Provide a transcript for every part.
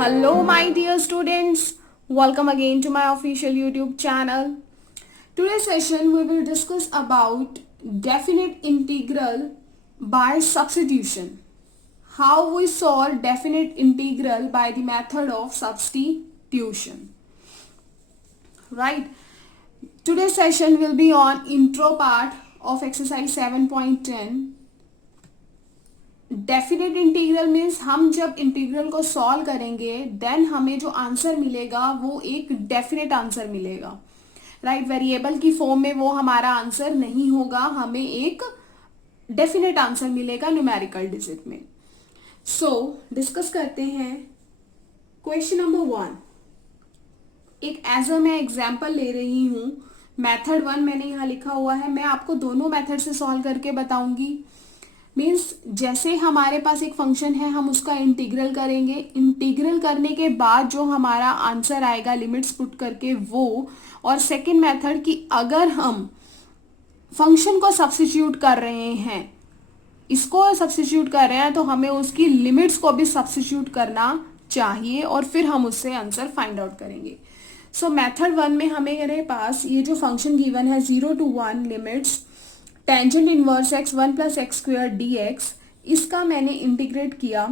Hello, my dear students. Welcome again to my official YouTube channel. Today's session we will discuss about definite integral by substitution. How we solve definite integral by the method of substitution. Right. Today's session will be on intro part of exercise 7.10. Definite integral means हम जब integral को solve करेंगे then हमें जो answer मिलेगा वो एक definite answer मिलेगा. राइट. वेरिएबल की फॉर्म में वो हमारा आंसर नहीं होगा, हमें एक डेफिनेट आंसर मिलेगा न्यूमेरिकल डिजिट में. सो डिस्कस करते हैं क्वेश्चन नंबर 1. एक एज अ मैं एग्जाम्पल ले रही हूं. मेथड 1 मैंने यहाँ लिखा हुआ है. मैं आपको दोनों मेथड से सॉल्व करके बताऊंगी. मीन्स जैसे हमारे पास एक फंक्शन है हम उसका इंटीग्रल करेंगे. इंटीग्रल करने के बाद जो हमारा आंसर आएगा लिमिट्स पुट करके वो. और सेकंड मेथड कि अगर हम फंक्शन को सब्स्टिट्यूट कर रहे हैं, इसको सब्स्टिट्यूट कर रहे हैं तो हमें उसकी लिमिट्स को भी सब्स्टिट्यूट करना चाहिए और फिर हम उससे आंसर फाइंड आउट करेंगे. सो मेथड 1 में हमें पास ये जो फंक्शन गिवन है 0 to 1 limits tangent inverse x 1 plus x square dx, इसका मैंने इंटीग्रेट किया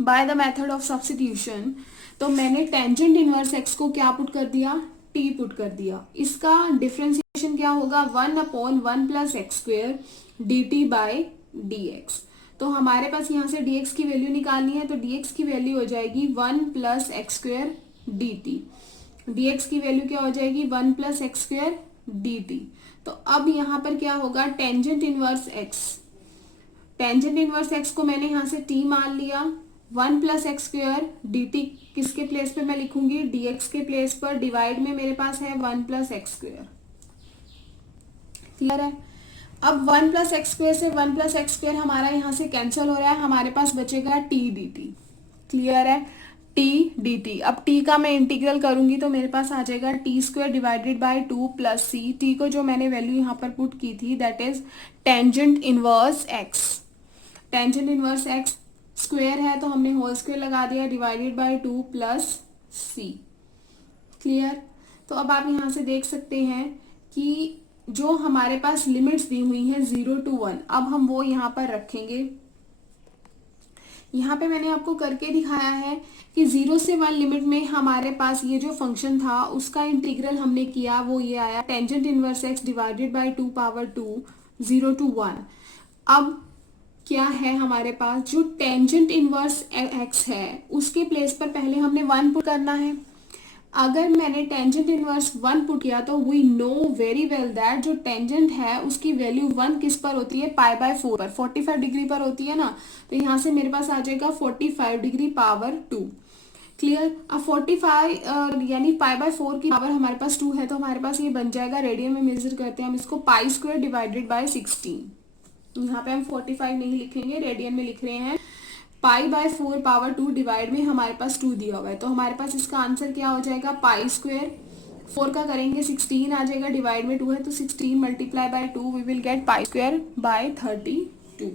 by the method of substitution. तो मैंने टेंजेंट इनवर्स x को क्या पुट कर दिया, t पुट कर दिया. इसका डिफरेंशिएशन क्या होगा 1/1 plus x square dt by dx. तो हमारे पास यहाँ से dx की वैल्यू निकालनी है तो dx की वैल्यू हो जाएगी 1 plus x square dt. dx की वैल्यू क्या हो जाएगी 1 प्लस एक्स स्क्वायर dt. तो अब यहाँ पर क्या होगा tangent inverse x. Tangent inverse x को मैंने यहाँ से t मान लिया. 1 प्लस एक्स स्क्वायर dt किसके प्लेस पे मैं लिखूंगी dx के प्लेस पर. डिवाइड में मेरे पास है 1 प्लस एक्स स्क्वायर. क्लियर है. अब 1 प्लस एक्स स्क्वायर से 1 प्लस एक्स स्क्वायर हमारा यहाँ से कैंसिल हो रहा है. हमारे पास बचेगा t dt. क्लियर है. t dt. अब t का मैं इंटीग्रल करूंगी तो मेरे पास आ जाएगा t square divided by 2 plus c. t को जो मैंने वैल्यू यहाँ पर पुट की थी that is tangent inverse x. Tangent inverse x square है तो हमने होल स्क्वायर लगा दिया divided by 2 plus c. Clear. तो अब आप यहाँ से देख सकते हैं कि जो हमारे पास लिमिट्स दी हुई हैं 0 to 1, अब हम वो यहाँ पर रखेंगे. यहाँ पे मैंने आपको करके दिखाया है कि 0 से 1 लिमिट में हमारे पास ये जो फंक्शन था उसका इंटीग्रल हमने किया वो ये आया tangent inverse x divided by 2 power 2 0 to 1. अब क्या है हमारे पास जो टेंजेंट इनवर्स x है उसके प्लेस पर पहले हमने 1 पुट करना है. अगर मैंने टेंजेंट इनवर्स 1 पुट किया तो we know very well that जो टेंजेंट है उसकी वैल्यू 1 किस पर होती है पाई बाय 4 पर 45 डिग्री पर होती है ना. तो यहाँ से मेरे पास आ जाएगा 45 डिग्री पावर 2. क्लियर. अब 45 यानी पाई बाय 4 की पावर हमारे पास 2 है तो हमारे पास ये बन जाएगा रेडियन में मेजर करते हैं हम इसको पाई स्क्वायर डिवाइडेड बाय 16. यहाँ पे हम 45 नहीं लिखेंगे, रेडियन में लिख रहे हैं. पाई बाय 4 पावर 2 डिवाइड में हमारे पास 2 दिया हुआ है तो हमारे पास इसका आंसर क्या हो जाएगा पाई स्क्वायर 4 का करेंगे 16 आ जाएगा डिवाइड में 2 है तो 16 multiply by 2 we will get pi square by 32.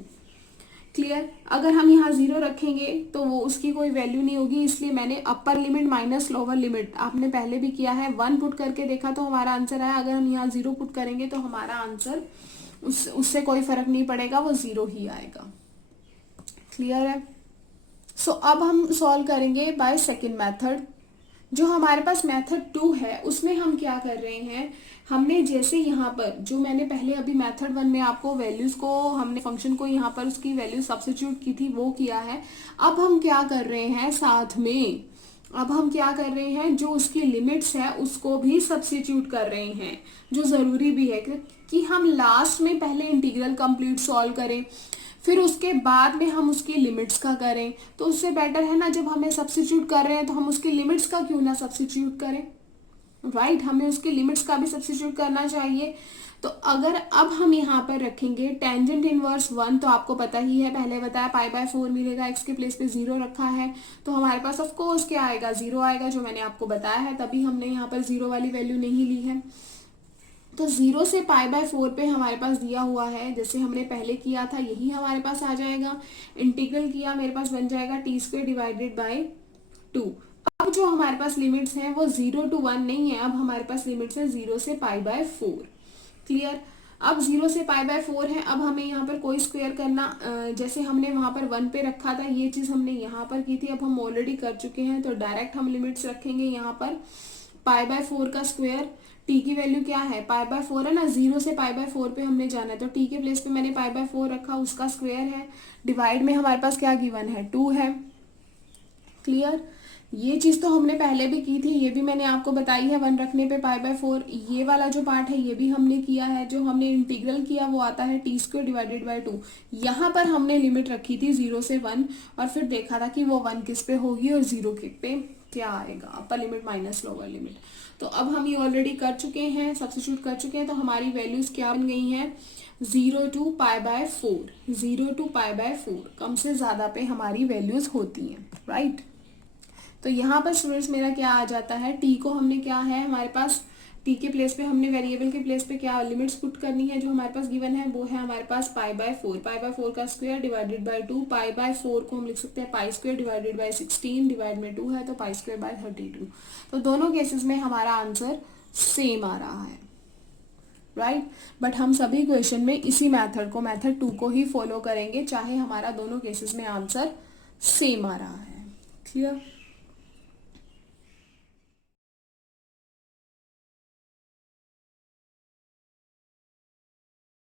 Clear. अगर हम यहाँ 0 रखेंगे तो वो उसकी कोई वैल्यू नहीं होगी, इसलिए मैंने upper limit minus lower limit आपने पहले भी किया है 1 पुट करके देखा तो हमारा आंसर आया. अगर हम यहाँ 0 पुट करेंगे तो हमारा आंसर उससे कोई फर्क नहीं पड़ेगा, वो 0 ही आएगा. क्लियर है. सो अब हम सॉल्व करेंगे बाय सेकंड मेथड. जो हमारे पास मेथड 2 है उसमें हम क्या कर रहे हैं, हमने जैसे यहाँ पर जो मैंने पहले अभी मेथड 1 में आपको वैल्यूज को हमने फंक्शन को यहाँ पर उसकी वैल्यू सब्स्टिट्यूट की थी वो किया है. अब हम क्या कर रहे हैं साथ में, अब हम क्या कर रहे हैं जो उसकी लिमिट्स है उसको भी सब्स्टिट्यूट कर रहे हैं. जो जरूरी भी है कि हम लास्ट में पहले इंटीग्रल कंप्लीट सॉल्व करें फिर उसके बाद में हम उसकी लिमिट्स का करें. तो उससे बेटर है ना जब हमें सब्स्टिट्यूट कर रहे हैं तो हम उसकी लिमिट्स का क्यों ना सब्स्टिट्यूट करें. राइट. हमें उसकी लिमिट्स का भी सब्स्टिट्यूट करना चाहिए. तो अगर अब हम यहाँ पर रखेंगे टेंजेंट इनवर्स 1 तो आपको पता ही है पहले बताया पाई बाय 4 मिलेगा, x के प्लेस पे 0 रखा है तो हमारे पास ऑफ कोर्स क्या आएगा 0 आएगा जो मैंने आपको बताया है. तभी हमने यहाँ पर 0 वाली वैल्यू नहीं ली है. तो 0 से पाई बाय 4 पे हमारे पास दिया हुआ है जैसे हमने पहले किया था यही हमारे पास आ जाएगा. इंटीग्रल किया मेरे पास बन जाएगा टी स्क्वायर डिवाइडेड बाय 2। अब जो हमारे पास लिमिट्स हैं वो 0 to 1 नहीं है, अब हमारे पास लिमिट्स है 0 से π/4। क्लियर। अब 0 से π/4 है। अब हमें यहाँ पर कोई स्क्वायर करना, जैसे हमने वहां पर 1 पे रखा था, ये चीज हमने यहाँ पर की थी, अब हम ऑलरेडी कर चुके हैं, तो डायरेक्ट हम लिमिट्स रखेंगे यहाँ पर π/4 का स्क्वायर। टी की वैल्यू क्या है, π/4 है ना, 0 से π/4 पे हमने जाना है, तो टी के प्लेस पे मैंने π/4 रखा, उसका स्क्वायर है। डिवाइड में हमारे पास क्या गिवन है, 2 है। क्लियर। ये चीज तो हमने पहले भी की थी, ये भी मैंने आपको बताई है 1 रखने पे π/4। ये वाला जो पार्ट है ये भी हमने किया है, जो हमने इंटीग्रल किया वो आता है t² डिवाइडेड बाय 2। यहाँ पर हमने लिमिट रखी थी 0 से 1 और फिर देखा था कि वो 1 किस पे होगी और 0 पे क्या आएगा, upper limit minus lower limit. तो अब हम ये ऑलरेडी कर चुके हैं, सब्स्टिट्यूट कर चुके हैं, तो हमारी वैल्यूज क्या बन गई हैं, 0 to π/4, 0 to π/4 कम से ज्यादा पे हमारी वैल्यूज होती हैं, राइट। तो यहाँ पर स्टूडेंट्स मेरा क्या आ जाता है, टी को हमने क्या है हमारे पास, टी के प्लेस पे हमने वेरिएबल के प्लेस पे क्या लिमिट्स पुट करनी है, जो हमारे पास गिवन है वो है हमारे पास π/4 का स्क्वायर डिवाइडेड बाय 2। π/4 को हम लिख सकते हैं π² डिवाइडेड बाय 16, डिवाइड में 2 है तो π² बाय 32। तो दोनों केसेस में हमारा आंसर सेम आ रहा है, राइट। बट हम सभी क्वेश्चन में इसी मेथड को, मेथड 2 को ही फॉलो करेंगे, चाहे हमारा दोनों केसेस में आंसर सेम आ रहा है। क्लियर।